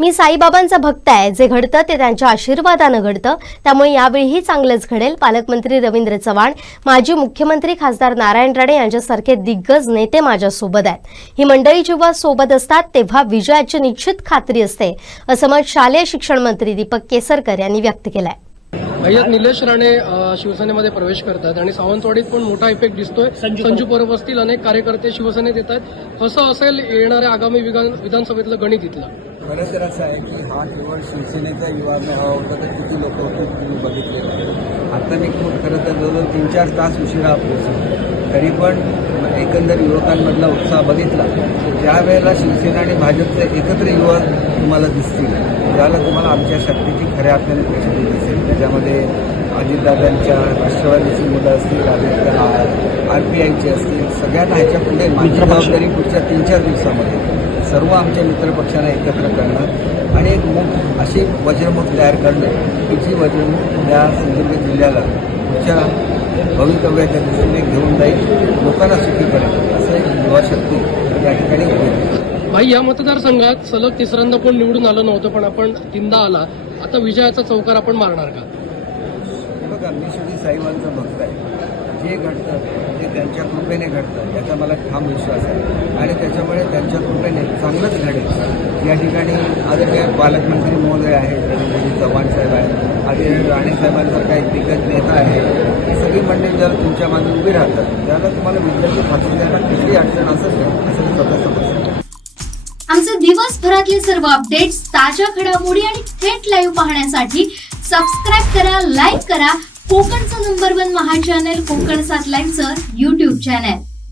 मी साईबाबांचा भक्त आहे. जे घडतं ते त्यांच्या आशीर्वादानं घडतं, त्यामुळे यावेळीही चांगलंच घडेल. पालकमंत्री रवींद्र चव्हाण, माजी मुख्यमंत्री खासदार नारायण राणे यांच्यासारखे दिग्गज नेते माझ्यासोबत आहेत. ही मंडळी जेव्हा सोबत असतात तेव्हा विजयाची निश्चित खात्री असते, असं मत शालेय शिक्षण मंत्री दीपक केसरकर यांनी व्यक्त केलंय. भैया, निलेश राणे शिवसेनेमध्ये प्रवेश करतात आणि सावंतवाडीत पण मोठा इफेक्ट दिसतोय. संजू परब असतील, अनेक कार्यकर्ते शिवसेनेत येत आहेत. कसं असेल येणाऱ्या आगामी विधानसभेतलं गणित इथलं? खरं तर असं आहे की हा केवळ शिवसेनेचा युवाने हवा होता, तर किती लोक होते तुम्ही बघितले. आता मी खरं तर जवळजवळ 3-4 तास उशिरा पोहोचलो, तरी पण एकंदर युवकांमधला उत्साह बघितला. त्यावेळेला शिवसेना आणि भाजपचे एकत्र युवक तुम्हाला दिसतील, ज्याला तुम्हाला आमच्या शक्तीची खऱ्या अर्थाने प्रसिद्धी दिसेल. त्याच्यामध्ये अजितदादांच्या राष्ट्रवादीची मुलं असतील, RPIची असतील, सगळ्यांना ह्याच्या पुढे माझी जबाबदारी पुढच्या 3-4 दिवसामध्ये सर्व आमच्या मित्रपक्षांना एकत्र करणं आणि एक अशी वज्रमुख तयार करणं की जी वज्रमुख या सिंधुदुर्ग जिल्ह्याला पुढच्या भवितव्याच्या दृष्टीने घेऊन जाईल, लोकांना सुखी करेल, असं एक युवा शक्ती या ठिकाणी उभी. भाई, या मतदारसंघात सलग तिसऱ्यांदा कोण निवडून आलं नव्हतं, पण आपण 3दा आला. आता विजयाचा चौकार आपण मारणार का? बघा, मी शेवटी साईबाबांचा भक्त आहे. जे घडतं ते त्यांच्या कृपेने घडतं याचा मला ठाम विश्वास आहे आणि त्याच्यामुळे त्यांच्या कृपेने चांगलंच घडेल. या ठिकाणी आदरणीय पालकमंत्री महोदय आहेत, रवींद्र चव्हाण साहेब आहेत, आदरणीय राणे साहेबांसारखा एक दिग्गज नेता आहे. ही सगळी मंडळी जर तुमच्या मागे उभी राहतात, त्याला तुम्हाला विद्यार्थी फाशी द्यायला कुठली अडचण असत नाही, असं स्वतः समजतं. आमचे दिवसभरातले सर्व अपडेट्स, ताज्या घडामोडी आणि थेट लाईव्ह पाहण्यासाठी सबस्क्राईब करा, लाईक करा कोकणचं नंबर 1 महा चॅनल कोकण 7 लाईव्हचं YouTube चॅनल.